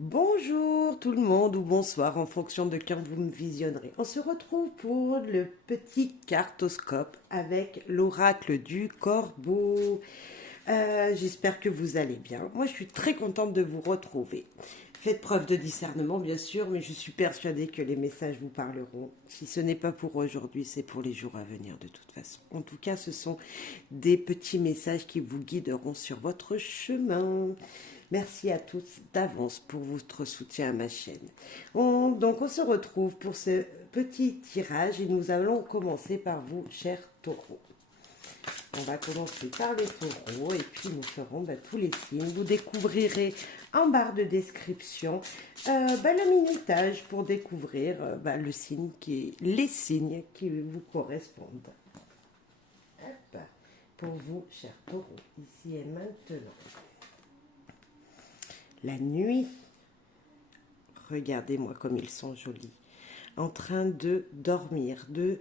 Bonjour tout le monde ou bonsoir en fonction de quand vous me visionnerez. On se retrouve pour le petit cartoscope avec l'oracle du corbeau. J'espère que vous allez bien. Moi je suis très contente de vous retrouver. Faites preuve de discernement bien sûr, mais je suis persuadée que les messages vous parleront. Si ce n'est pas pour aujourd'hui, c'est pour les jours à venir de toute façon. En tout cas, ce sont des petits messages qui vous guideront sur votre chemin. Merci à tous d'avance pour votre soutien à ma chaîne. Donc on se retrouve pour ce petit tirage et nous allons commencer par vous, chers taureaux. On va commencer par les taureaux et puis nous ferons tous les signes. Vous découvrirez en barre de description le minutage pour découvrir les signes qui vous correspondent. Hop, pour vous, chers taureaux, ici et maintenant. La nuit, regardez-moi comme ils sont jolis, en train de dormir, de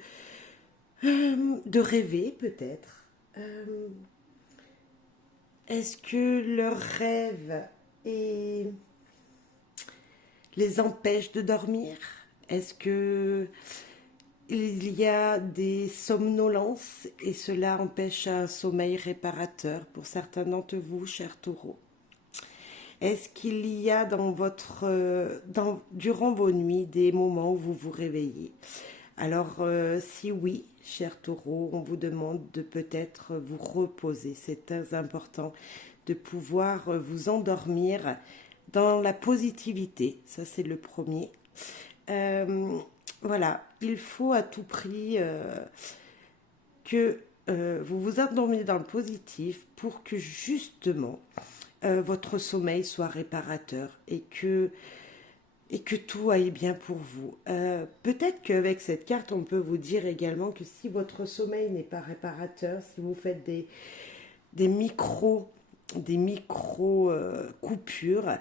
rêver peut-être. Est-ce que leur rêve les empêche de dormir? Est-ce que il y a des somnolences et cela empêche un sommeil réparateur pour certains d'entre vous, chers taureaux? Est-ce qu'il y a durant vos nuits des moments où vous vous réveillez? Alors, si oui, cher taureau, on vous demande de peut-être vous reposer. C'est très important de pouvoir vous endormir dans la positivité. Ça, c'est le premier. Voilà, il faut à tout prix que vous vous endormiez dans le positif pour que justement votre sommeil soit réparateur et que tout aille bien pour vous. Peut-être qu'avec cette carte, on peut vous dire également que si votre sommeil n'est pas réparateur, si vous faites des micro coupures,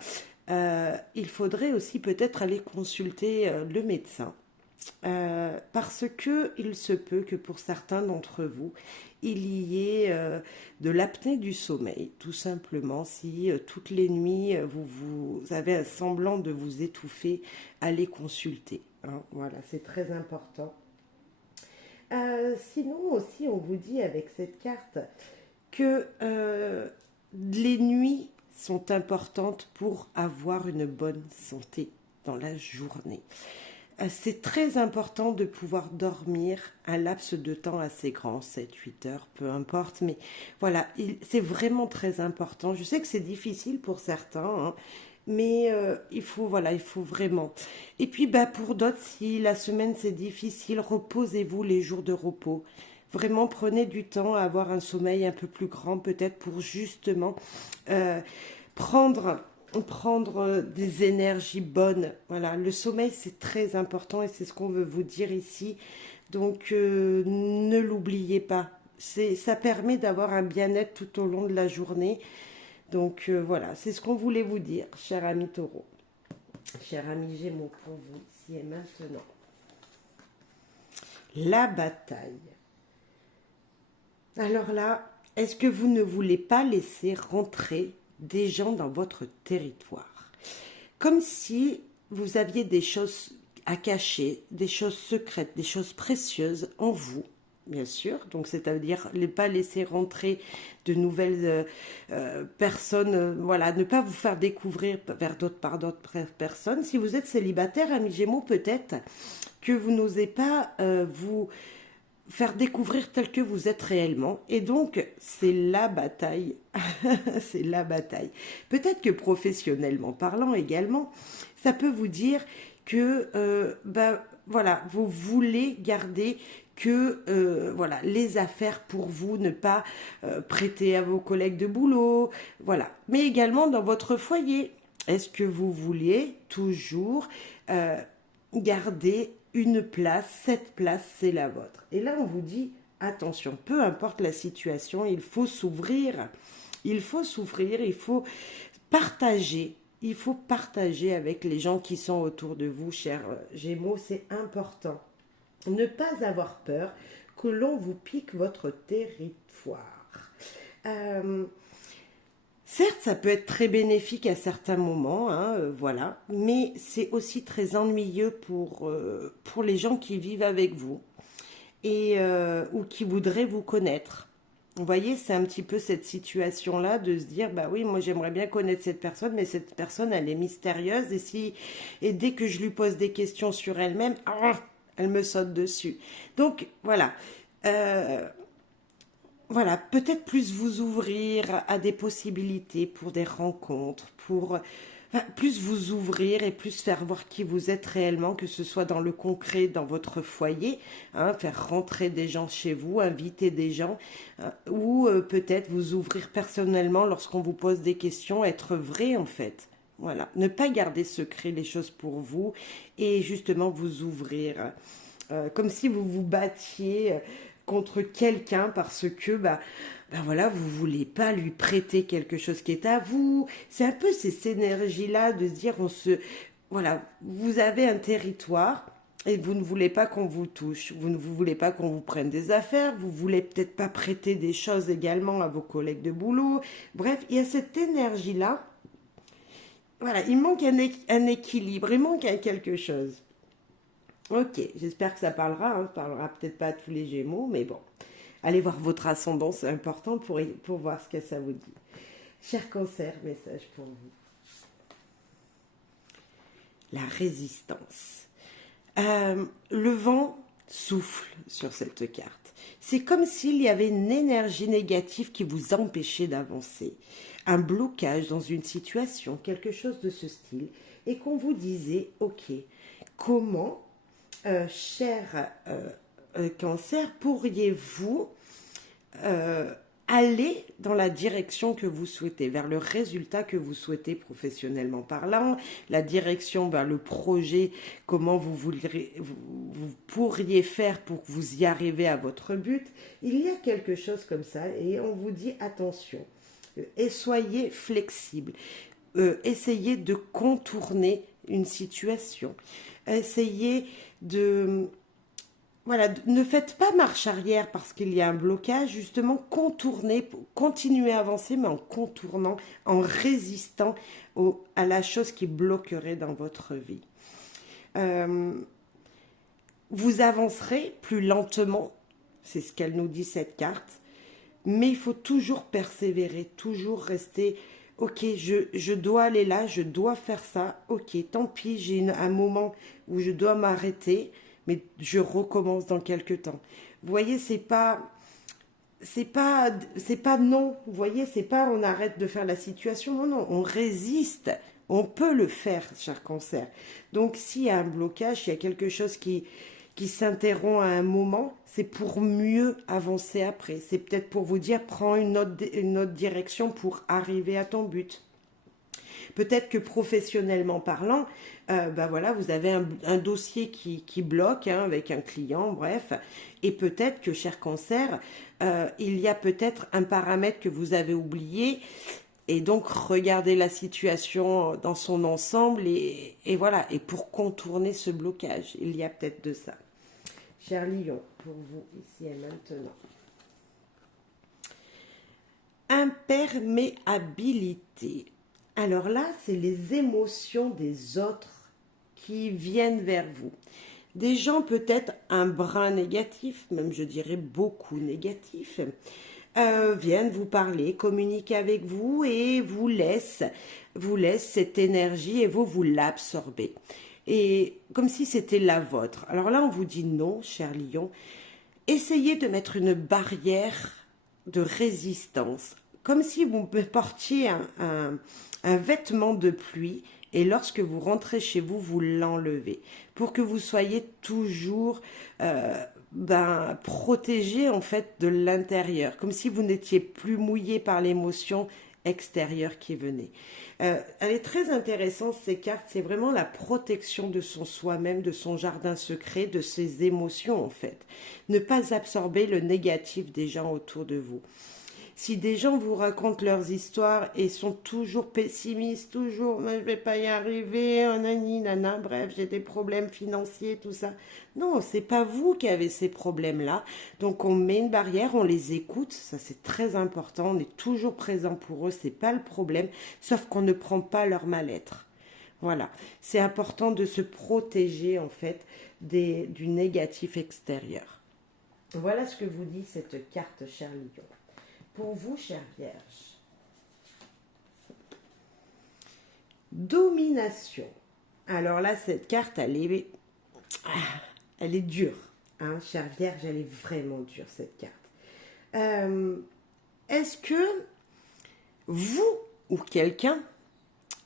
il faudrait aussi peut-être aller consulter le médecin. Parce que il se peut que pour certains d'entre vous, il y ait de l'apnée du sommeil, tout simplement. Si toutes les nuits, vous avez un semblant de vous étouffer, allez consulter. Hein. Voilà, c'est très important. Sinon aussi, on vous dit avec cette carte que les nuits sont importantes pour avoir une bonne santé dans la journée. C'est très important de pouvoir dormir un laps de temps assez grand, 7-8 heures, peu importe. Mais voilà, c'est vraiment très important. Je sais que c'est difficile pour certains, hein, mais il faut vraiment. Et puis pour d'autres, si la semaine c'est difficile, reposez-vous les jours de repos. Vraiment, prenez du temps à avoir un sommeil un peu plus grand, peut-être pour justement prendre des énergies bonnes. Voilà, le sommeil c'est très important et c'est ce qu'on veut vous dire ici. Donc ne l'oubliez pas. Ça permet d'avoir un bien-être tout au long de la journée. Donc voilà, c'est ce qu'on voulait vous dire, cher ami Taureau. Cher ami Gémeaux, pour vous, ici et maintenant. La bataille. Alors là, est-ce que vous ne voulez pas laisser rentrer des gens dans votre territoire? Comme si vous aviez des choses à cacher, des choses secrètes, des choses précieuses en vous, bien sûr. Donc, c'est-à-dire ne pas laisser rentrer de nouvelles personnes, voilà, ne pas vous faire découvrir par d'autres personnes. Si vous êtes célibataire, ami Gémeaux, peut-être que vous n'osez pas vous faire découvrir tel que vous êtes réellement. Et donc, c'est la bataille. C'est la bataille. Peut-être que professionnellement parlant également, ça peut vous dire que, voilà, vous voulez garder que voilà, les affaires pour vous, ne pas prêter à vos collègues de boulot, voilà. Mais également dans votre foyer. Est-ce que vous vouliez toujours garder une place, cette place c'est la vôtre? Et là on vous dit attention, peu importe la situation, il faut s'ouvrir, il faut s'ouvrir, partager, il faut partager avec les gens qui sont autour de vous, chers Gémeaux, c'est important. Ne pas avoir peur que l'on vous pique votre territoire. Certes, ça peut être très bénéfique à certains moments, hein, voilà, mais c'est aussi très ennuyeux pour les gens qui vivent avec vous ou qui voudraient vous connaître. Vous voyez, c'est un petit peu cette situation-là de se dire, bah oui, moi j'aimerais bien connaître cette personne, mais cette personne, elle est mystérieuse et dès que je lui pose des questions sur elle-même, elle me saute dessus. Donc voilà. Euh, voilà, peut-être plus vous ouvrir à des possibilités pour des rencontres, enfin, plus vous ouvrir et plus faire voir qui vous êtes réellement, que ce soit dans le concret, dans votre foyer, hein, faire rentrer des gens chez vous, inviter des gens, ou peut-être vous ouvrir personnellement lorsqu'on vous pose des questions, être vrai en fait. Voilà, ne pas garder secret les choses pour vous et justement vous ouvrir. Comme si vous vous battiez contre quelqu'un parce que voilà, vous voulez pas lui prêter quelque chose qui est à vous. C'est un peu ces énergies-là de se dire voilà, vous avez un territoire et vous ne voulez pas qu'on vous touche, vous ne voulez pas qu'on vous prenne des affaires, vous voulez peut-être pas prêter des choses également à vos collègues de boulot. Bref, il y a cette énergie-là. Voilà, il manque un équilibre, il manque quelque chose. Ok, j'espère que ça parlera, hein. Ça parlera peut-être pas à tous les Gémeaux, mais bon. Allez voir votre ascendant, c'est important pour voir ce que ça vous dit. Cher Cancer, message pour vous. La résistance. Le vent souffle sur cette carte. C'est comme s'il y avait une énergie négative qui vous empêchait d'avancer. Un blocage dans une situation, quelque chose de ce style, et qu'on vous disait, ok, comment cher Cancer, pourriez-vous aller dans la direction que vous souhaitez, vers le résultat que vous souhaitez professionnellement parlant, la direction vers le projet, comment vous pourriez faire pour que vous y arriviez à votre but. Il y a quelque chose comme ça et on vous dit attention, et soyez flexible, essayez de contourner une situation, essayez de voilà, ne faites pas marche arrière parce qu'il y a un blocage, justement contournez, continuez à avancer, mais en contournant, en résistant à la chose qui bloquerait dans votre vie. Euh, vous avancerez plus lentement, c'est ce qu'elle nous dit cette carte, mais il faut toujours persévérer, toujours rester, ok, je dois aller là, je dois faire ça, ok, tant pis, j'ai un moment où je dois m'arrêter, mais je recommence dans quelques temps. Vous voyez, c'est pas non. Vous voyez, c'est pas on arrête de faire la situation. Non, non, on résiste. On peut le faire, cher Cancer. Donc, s'il y a un blocage, s'il y a quelque chose qui s'interrompt à un moment, c'est pour mieux avancer après. C'est peut-être pour vous dire, prends une autre direction pour arriver à ton but. Peut-être que professionnellement parlant, voilà, vous avez un dossier qui bloque hein, avec un client, bref. Et peut-être que, cher Cancer, il y a peut-être un paramètre que vous avez oublié. Et donc, regardez la situation dans son ensemble et voilà. Et pour contourner ce blocage, il y a peut-être de ça. Cher Lion, pour vous, ici et maintenant. Imperméabilité. Alors là, c'est les émotions des autres qui viennent vers vous. Des gens peut-être un brin négatif, même je dirais beaucoup négatif, viennent vous parler, communiquer avec vous et vous laissent cette énergie et vous l'absorbez. Et comme si c'était la vôtre. Alors là, on vous dit non, cher lion. Essayez de mettre une barrière de résistance, comme si vous portiez un vêtement de pluie et lorsque vous rentrez chez vous, vous l'enlevez pour que vous soyez toujours protégé en fait de l'intérieur, comme si vous n'étiez plus mouillé par l'émotion extérieure qui venait. Elle est très intéressante ces cartes, c'est vraiment la protection de son soi-même, de son jardin secret, de ses émotions en fait. Ne pas absorber le négatif des gens autour de vous. Si des gens vous racontent leurs histoires et sont toujours pessimistes, toujours, mais je vais pas y arriver, nanani, nana, bref, j'ai des problèmes financiers, tout ça. Non, c'est pas vous qui avez ces problèmes-là. Donc on met une barrière, on les écoute, ça c'est très important, on est toujours présent pour eux, c'est pas le problème, sauf qu'on ne prend pas leur mal-être. Voilà, c'est important de se protéger en fait du négatif extérieur. Voilà ce que vous dit cette carte, cher Lion. Pour vous, chère Vierge, domination. Alors là, cette carte, elle est dure. Hein, chère Vierge, elle est vraiment dure, cette carte. Est-ce que vous ou quelqu'un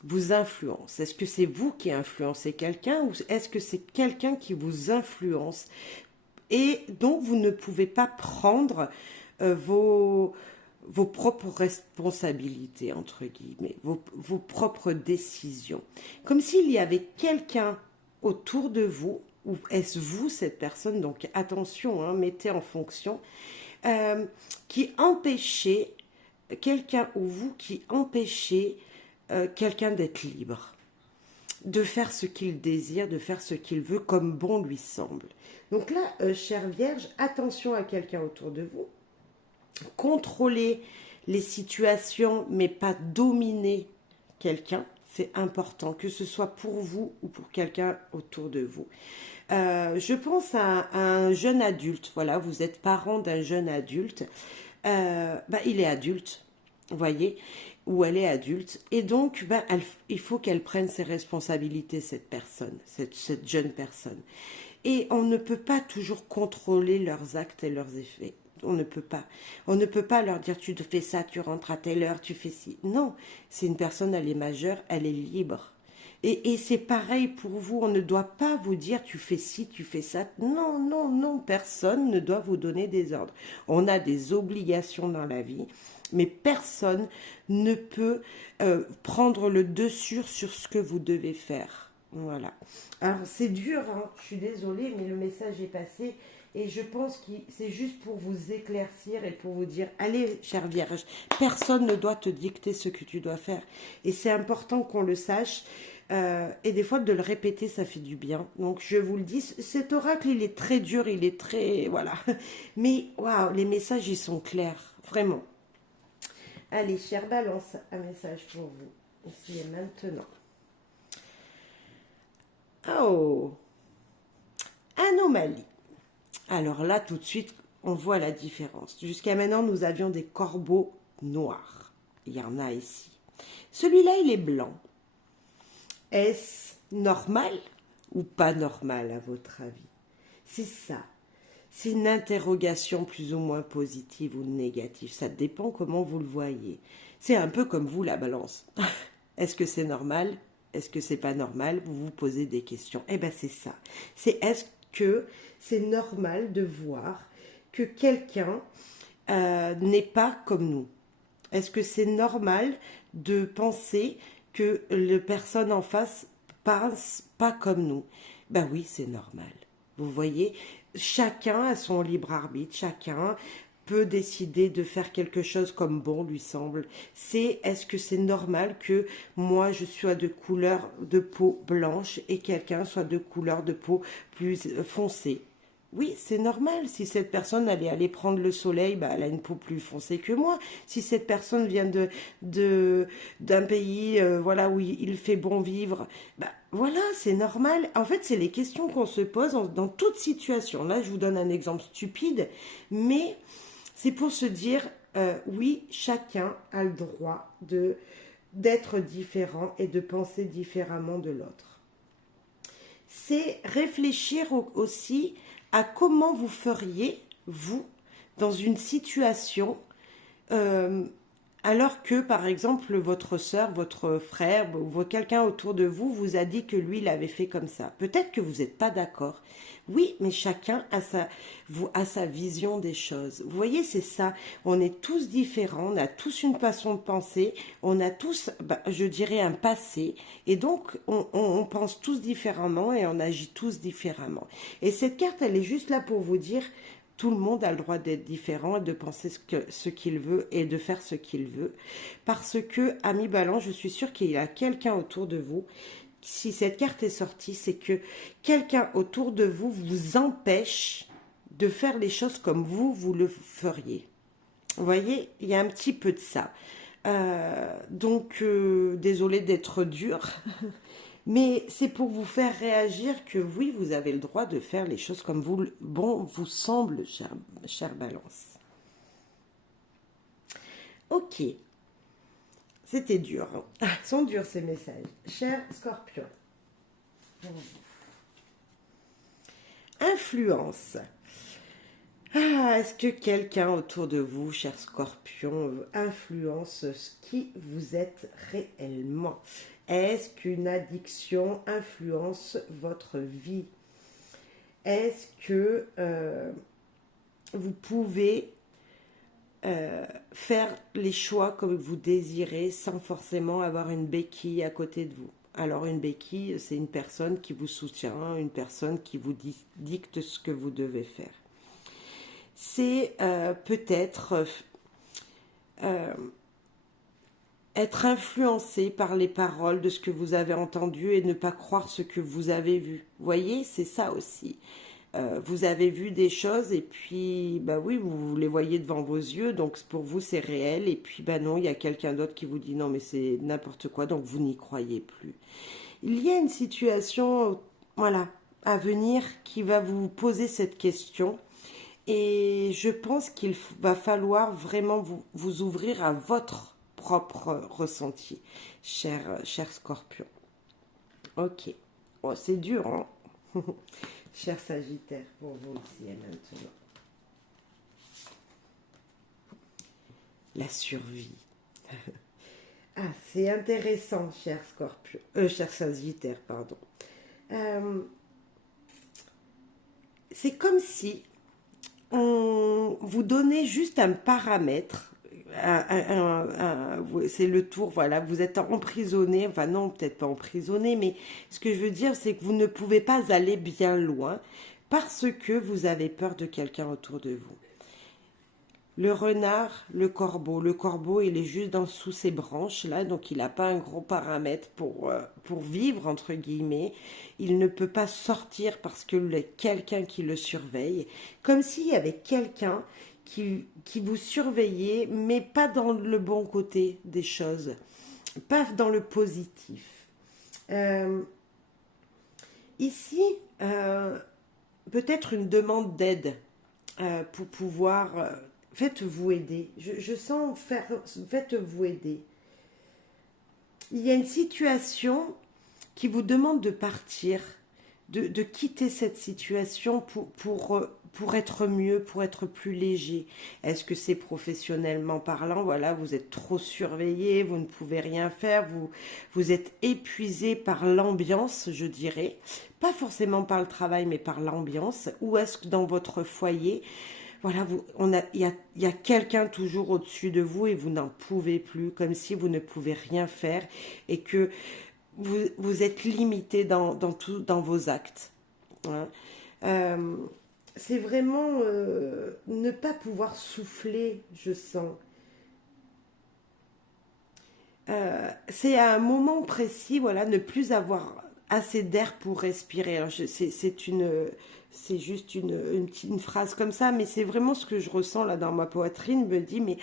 vous influence? Est-ce que c'est vous qui influencez quelqu'un ou est-ce que c'est quelqu'un qui vous influence et donc vous ne pouvez pas prendre vos propres responsabilités, entre guillemets, vos propres décisions. Comme s'il y avait quelqu'un autour de vous, ou est-ce vous cette personne, donc attention, hein, mettez en fonction, qui empêchait quelqu'un ou vous qui empêchez quelqu'un d'être libre, de faire ce qu'il désire, de faire ce qu'il veut comme bon lui semble. Donc là, chère Vierge, attention à quelqu'un autour de vous. Contrôler les situations, mais pas dominer quelqu'un, c'est important, que ce soit pour vous ou pour quelqu'un autour de vous. Je pense à un jeune adulte, voilà, vous êtes parent d'un jeune adulte, il est adulte, vous voyez, ou elle est adulte, et donc il faut qu'elle prenne ses responsabilités, cette personne, cette jeune personne. Et on ne peut pas toujours contrôler leurs actes et leurs effets. On ne peut pas. On ne peut pas leur dire tu fais ça, tu rentres à telle heure, tu fais ci. Non, c'est une personne, elle est majeure, elle est libre. Et c'est pareil pour vous, on ne doit pas vous dire tu fais ci, tu fais ça. Non, non, non, personne ne doit vous donner des ordres. On a des obligations dans la vie, mais personne ne peut prendre le dessus sur ce que vous devez faire. Voilà. Alors c'est dur, hein, je suis désolée, mais le message est passé. Et je pense que c'est juste pour vous éclaircir et pour vous dire, allez, chère Vierge, personne ne doit te dicter ce que tu dois faire. Et c'est important qu'on le sache. Et des fois, de le répéter, ça fait du bien. Donc, je vous le dis, cet oracle, il est très dur, il est très... Voilà. Mais, waouh, les messages, ils sont clairs. Vraiment. Allez, chère Balance, un message pour vous. Ici et maintenant. Oh, anomalie. Alors là, tout de suite, on voit la différence. Jusqu'à maintenant, nous avions des corbeaux noirs. Il y en a ici. Celui-là, il est blanc. Est-ce normal ou pas normal à votre avis? C'est ça. C'est une interrogation plus ou moins positive ou négative. Ça dépend comment vous le voyez. C'est un peu comme vous, la Balance. Est-ce que c'est normal? Est-ce que c'est pas normal? Vous vous posez des questions. Eh bien, c'est ça. C'est est-ce que c'est normal de voir que quelqu'un n'est pas comme nous? Est-ce que c'est normal de penser que la personne en face pense pas comme nous? Ben oui, c'est normal. Vous voyez, chacun a son libre arbitre, chacun peut décider de faire quelque chose comme bon lui semble. Est-ce que c'est normal que moi je sois de couleur de peau blanche et quelqu'un soit de couleur de peau plus foncée? Oui, c'est normal. Si cette personne allait aller prendre le soleil, elle a une peau plus foncée que moi. Si cette personne vient d'un pays voilà, où il fait bon vivre, voilà, c'est normal. En fait, c'est les questions qu'on se pose dans toute situation. Là, je vous donne un exemple stupide, mais c'est pour se dire, oui, chacun a le droit d'être différent et de penser différemment de l'autre. C'est réfléchir aussi à comment vous feriez, vous, dans une situation, alors que, par exemple, votre soeur, votre frère, ou quelqu'un autour de vous vous a dit que lui, il avait fait comme ça. Peut-être que vous n'êtes pas d'accord. Oui, mais chacun a sa vision des choses. Vous voyez, c'est ça. On est tous différents, on a tous une façon de penser, on a tous, je dirais, un passé. Et donc, on pense tous différemment et on agit tous différemment. Et cette carte, elle est juste là pour vous dire, tout le monde a le droit d'être différent et de penser ce qu'il veut et de faire ce qu'il veut. Parce que, ami Balance, je suis sûre qu'il y a quelqu'un autour de vous. Si cette carte est sortie, c'est que quelqu'un autour de vous vous empêche de faire les choses comme vous le feriez. Vous voyez, il y a un petit peu de ça. Désolée d'être dure. Mais c'est pour vous faire réagir que oui, vous avez le droit de faire les choses comme vous semble, cher Balance. Ok. C'était dur. Hein. Ils sont durs ces messages. Cher Scorpion. Influence. Est-ce que quelqu'un autour de vous, cher Scorpion, influence qui vous êtes réellement? Est-ce qu'une addiction influence votre vie? Est-ce que vous pouvez faire les choix comme vous désirez sans forcément avoir une béquille à côté de vous? Alors une béquille, c'est une personne qui vous soutient, une personne qui vous dicte ce que vous devez faire. C'est peut-être être influencé par les paroles de ce que vous avez entendu et ne pas croire ce que vous avez vu. Vous voyez, c'est ça aussi. Vous avez vu des choses et puis, bah oui, vous les voyez devant vos yeux, donc pour vous c'est réel. Et puis, bah non, il y a quelqu'un d'autre qui vous dit non, mais c'est n'importe quoi, donc vous n'y croyez plus. Il y a une situation, voilà, à venir qui va vous poser cette question. Et je pense qu'il va falloir vraiment vous ouvrir à votre propre ressenti, cher Scorpion. Ok. Oh, c'est dur, hein. Cher Sagittaire, pour vous aussi et maintenant. La survie. C'est intéressant, cher Scorpion. Cher Sagittaire, pardon. C'est comme si on vous donnait juste un paramètre. C'est le tour, voilà, vous êtes emprisonné, enfin non, peut-être pas emprisonné, mais ce que je veux dire, c'est que vous ne pouvez pas aller bien loin parce que vous avez peur de quelqu'un autour de vous. Le renard, le corbeau, il est juste sous ses branches, là, donc il n'a pas un gros paramètre pour vivre, entre guillemets. Il ne peut pas sortir parce qu'il y a quelqu'un qui le surveille, comme s'il y avait quelqu'un qui vous surveillait, mais pas dans le bon côté des choses, pas dans le positif. Ici, peut-être une demande d'aide pour pouvoir... faites-vous aider. Je sens faites-vous aider. Il y a une situation qui vous demande de partir, de quitter cette situation pour être mieux, pour être plus léger. Est-ce que c'est professionnellement parlant? Voilà, vous êtes trop surveillé, vous ne pouvez rien faire, vous êtes épuisé par l'ambiance, je dirais. Pas forcément par le travail, mais par l'ambiance. Ou est-ce que dans votre foyer... Voilà, il y a quelqu'un toujours au-dessus de vous et vous n'en pouvez plus, comme si vous ne pouvez rien faire et que vous êtes limité dans vos actes. Hein. C'est vraiment ne pas pouvoir souffler, je sens. C'est à un moment précis, voilà, ne plus avoir assez d'air pour respirer. Alors, c'est juste une phrase comme ça, mais c'est vraiment ce que je ressens là dans ma poitrine. Me dit, mais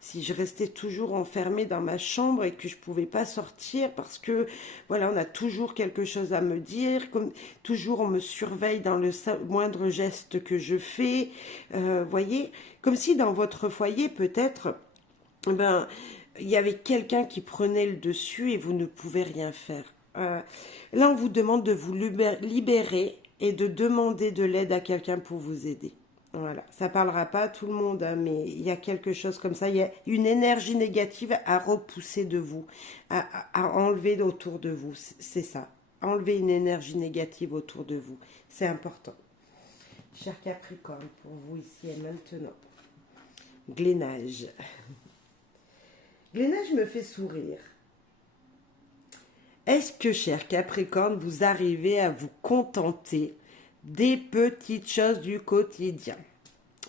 si je restais toujours enfermée dans ma chambre et que je pouvais pas sortir parce que, voilà, on a toujours quelque chose à me dire, comme toujours on me surveille dans le moindre geste que je fais. Voyez, comme si dans votre foyer peut-être, ben, il y avait quelqu'un qui prenait le dessus et vous ne pouvez rien faire. Là, on vous demande de vous libérer et de demander de l'aide à quelqu'un pour vous aider. Voilà, ça parlera pas à tout le monde, hein, mais il y a quelque chose comme ça. Il y a une énergie négative à repousser de vous, à enlever autour de vous. C'est ça. Enlever une énergie négative autour de vous. C'est important. Cher Capricorne, pour vous ici et maintenant. Glénage. Glénage me fait sourire. Est-ce que, cher Capricorne, vous arrivez à vous contenter des petites choses du quotidien?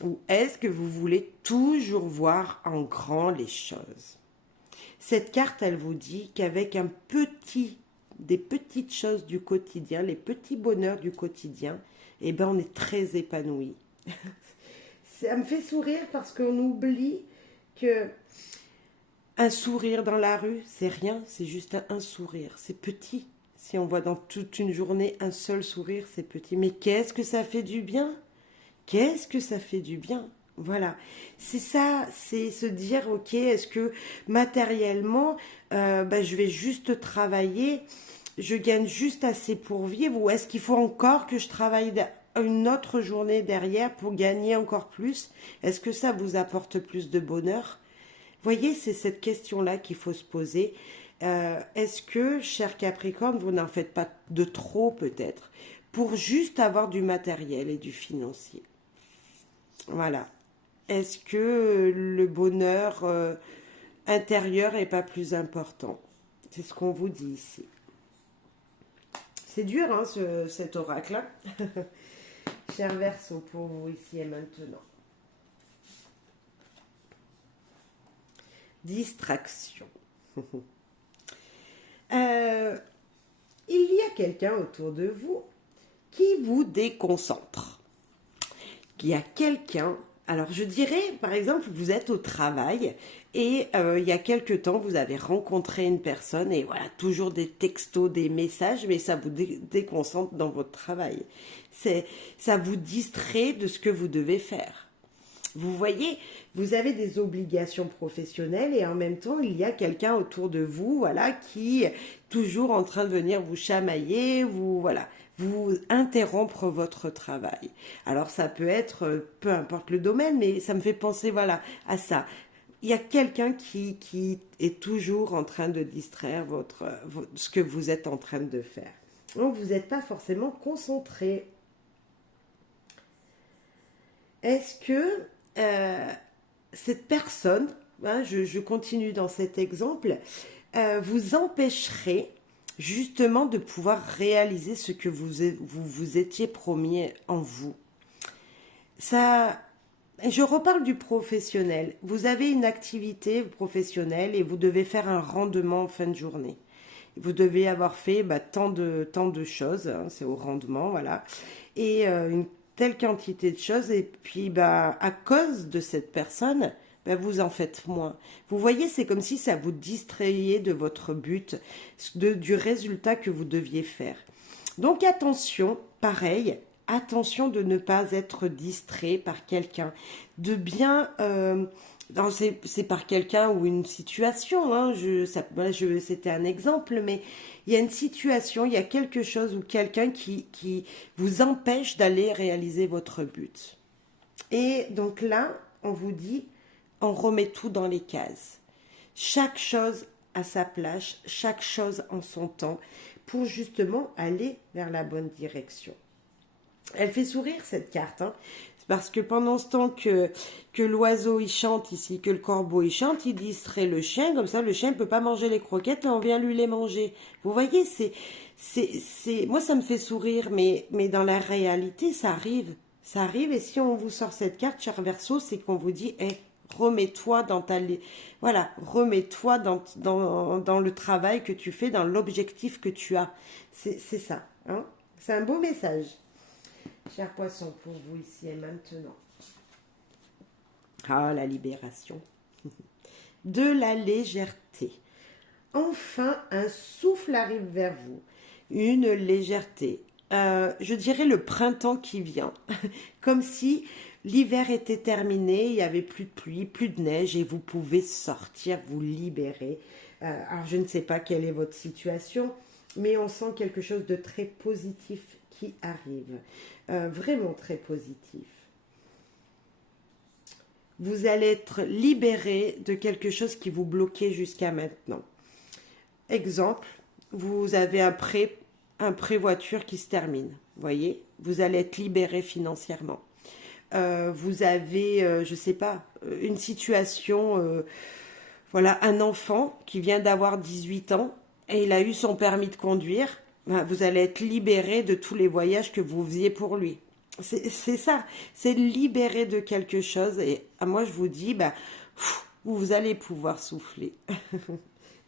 Ou est-ce que vous voulez toujours voir en grand les choses? Cette carte, elle vous dit qu'avec des petites choses du quotidien, les petits bonheurs du quotidien, eh ben on est très épanoui. Ça me fait sourire parce qu'on oublie que un sourire dans la rue, c'est rien, c'est juste un sourire, c'est petit. Si on voit dans toute une journée un seul sourire, c'est petit. Mais qu'est-ce que ça fait du bien? Qu'est-ce que ça fait du bien? Voilà, c'est ça, c'est se dire, ok, est-ce que matériellement, je vais juste travailler, je gagne juste assez pour vivre, ou est-ce qu'il faut encore que je travaille une autre journée derrière pour gagner encore plus? Est-ce que ça vous apporte plus de bonheur? Voyez, c'est cette question-là qu'il faut se poser. Est-ce que, cher Capricorne, vous n'en faites pas de trop peut-être pour juste avoir du matériel et du financier? Voilà. Est-ce que le bonheur intérieur est pas plus important? C'est ce qu'on vous dit ici. C'est dur, hein, cet oracle-là. Cher Verseau, pour vous ici et maintenant. Distraction. Il y a quelqu'un autour de vous qui vous déconcentre. Il y a quelqu'un, alors je dirais par exemple vous êtes au travail et il y a quelque temps vous avez rencontré une personne et voilà toujours des textos, des messages, mais ça vous déconcentre dans votre travail. Ça vous distrait de ce que vous devez faire. Vous voyez, vous avez des obligations professionnelles et en même temps, il y a quelqu'un autour de vous, voilà, qui est toujours en train de venir vous chamailler, vous interrompre votre travail. Alors ça peut être, peu importe le domaine, mais ça me fait penser, voilà, à ça. Il y a quelqu'un qui est toujours en train de distraire ce que vous êtes en train de faire. Donc vous n'êtes pas forcément concentré. Est-ce que cette personne, hein, je continue dans cet exemple, vous empêcherait justement de pouvoir réaliser ce que vous étiez promis en vous? Ça, je reparle du professionnel. Vous avez une activité professionnelle et vous devez faire un rendement en fin de journée. Vous devez avoir fait tant de choses, hein, c'est au rendement, voilà, et une telle quantité de choses, et puis à cause de cette personne, vous en faites moins. Vous voyez, c'est comme si ça vous distrayait de votre but, du résultat que vous deviez faire. Donc attention, pareil, attention de ne pas être distrait par quelqu'un, de bien... c'est par quelqu'un ou une situation, hein, c'était un exemple, mais il y a une situation, il y a quelque chose ou quelqu'un qui vous empêche d'aller réaliser votre but. Et donc là, on vous dit, on remet tout dans les cases. Chaque chose à sa place, chaque chose en son temps, pour justement aller vers la bonne direction. Elle fait sourire cette carte, hein, parce que pendant ce temps que l'oiseau il chante ici, que le corbeau il chante, il distrait le chien, comme ça le chien ne peut pas manger les croquettes, on vient lui les manger. Vous voyez, moi ça me fait sourire, mais dans la réalité ça arrive. Ça arrive, et si on vous sort cette carte, cher Verseau, c'est qu'on vous dit, hey, remets-toi remets-toi dans le travail que tu fais, dans l'objectif que tu as. C'est ça, hein. C'est un beau message. Cher Poisson, pour vous ici et maintenant. Ah, la libération. De la légèreté. Enfin, un souffle arrive vers vous. Une légèreté. Je dirais le printemps qui vient. Comme si l'hiver était terminé, il n'y avait plus de pluie, plus de neige et vous pouvez sortir, vous libérer. Alors, je ne sais pas quelle est votre situation, mais on sent quelque chose de très positif qui arrive. Vraiment très positif. Vous allez être libéré de quelque chose qui vous bloquait jusqu'à maintenant. Exemple, vous avez un prêt voiture qui se termine. Voyez, vous allez être libéré financièrement. Vous avez, je sais pas, une situation, voilà, un enfant qui vient d'avoir 18 ans et il a eu son permis de conduire. Vous allez être libéré de tous les voyages que vous faisiez pour lui. C'est ça, c'est libérer de quelque chose. Et moi, je vous dis, bah, vous allez pouvoir souffler.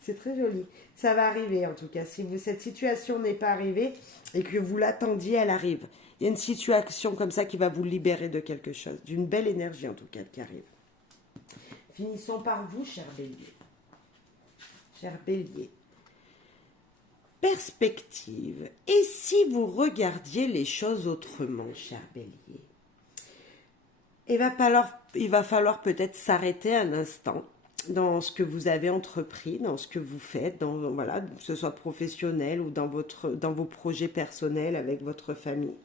C'est très joli. Ça va arriver en tout cas. Si cette situation n'est pas arrivée et que vous l'attendiez, elle arrive. Il y a une situation comme ça qui va vous libérer de quelque chose, d'une belle énergie en tout cas qui arrive. Finissons par vous, cher bélier. Cher bélier. Perspective. Et si vous regardiez les choses autrement, cher bélier? Il va falloir peut-être s'arrêter un instant dans ce que vous avez entrepris, dans ce que vous faites, voilà, que ce soit professionnel ou dans vos projets personnels avec votre famille.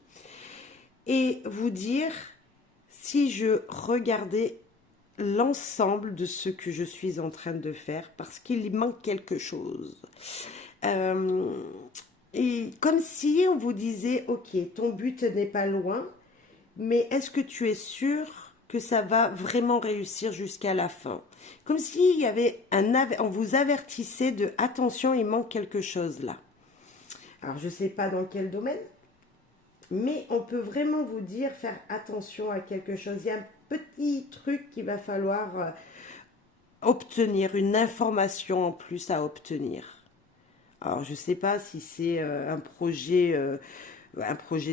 Et vous dire, si je regardais l'ensemble de ce que je suis en train de faire, parce qu'il manque quelque chose. Et comme si on vous disait, ok, ton but n'est pas loin, mais est-ce que tu es sûr que ça va vraiment réussir jusqu'à la fin? Comme s'il y avait on vous avertissait de attention, il manque quelque chose là. Alors je ne sais pas dans quel domaine, mais on peut vraiment vous dire faire attention à quelque chose. Il y a un petit truc qu'il va falloir obtenir, une information en plus à obtenir. Alors je ne sais pas si c'est un projet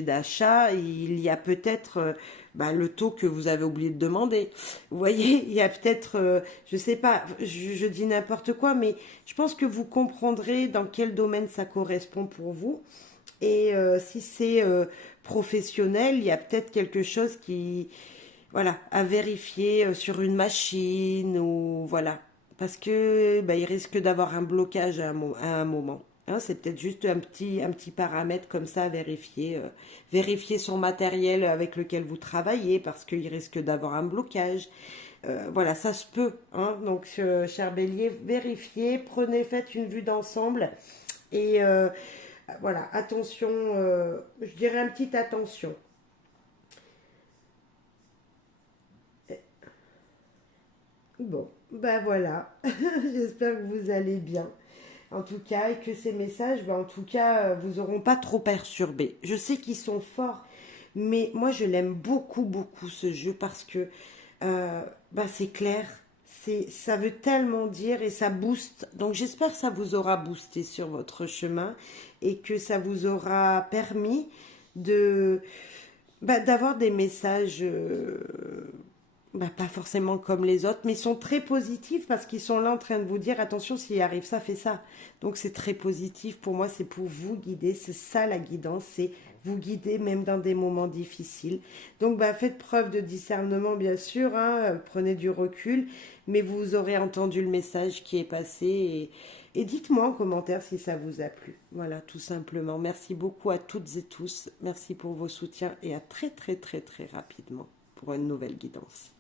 d'achat, il y a peut-être le taux que vous avez oublié de demander. Vous voyez, il y a peut-être, je ne sais pas, je dis n'importe quoi, mais je pense que vous comprendrez dans quel domaine ça correspond pour vous. Et si c'est professionnel, il y a peut-être quelque chose qui, voilà, à vérifier sur une machine ou voilà. Parce que il risque d'avoir un blocage à un moment. Hein, c'est peut-être juste un petit paramètre comme ça à vérifier. Vérifier son matériel avec lequel vous travaillez parce qu'il risque d'avoir un blocage. Voilà, ça se peut. Hein. Donc, cher bélier, vérifiez, faites une vue d'ensemble. Et voilà, attention, je dirais un petit attention. Bon, ben voilà, j'espère que vous allez bien. En tout cas, et que ces messages, en tout cas, vous auront pas trop perturbé. Je sais qu'ils sont forts, mais moi, je l'aime beaucoup, beaucoup ce jeu parce que c'est clair, ça veut tellement dire et ça booste. Donc, j'espère que ça vous aura boosté sur votre chemin et que ça vous aura permis de d'avoir des messages pas forcément comme les autres, mais ils sont très positifs parce qu'ils sont là en train de vous dire attention, s'il arrive ça, fais ça. Donc c'est très positif. Pour moi, c'est pour vous guider. C'est ça la guidance, c'est vous guider même dans des moments difficiles. Donc faites preuve de discernement, bien sûr. Hein, prenez du recul, mais vous aurez entendu le message qui est passé et dites-moi en commentaire si ça vous a plu. Voilà, tout simplement. Merci beaucoup à toutes et tous. Merci pour vos soutiens et à très très très très rapidement pour une nouvelle guidance.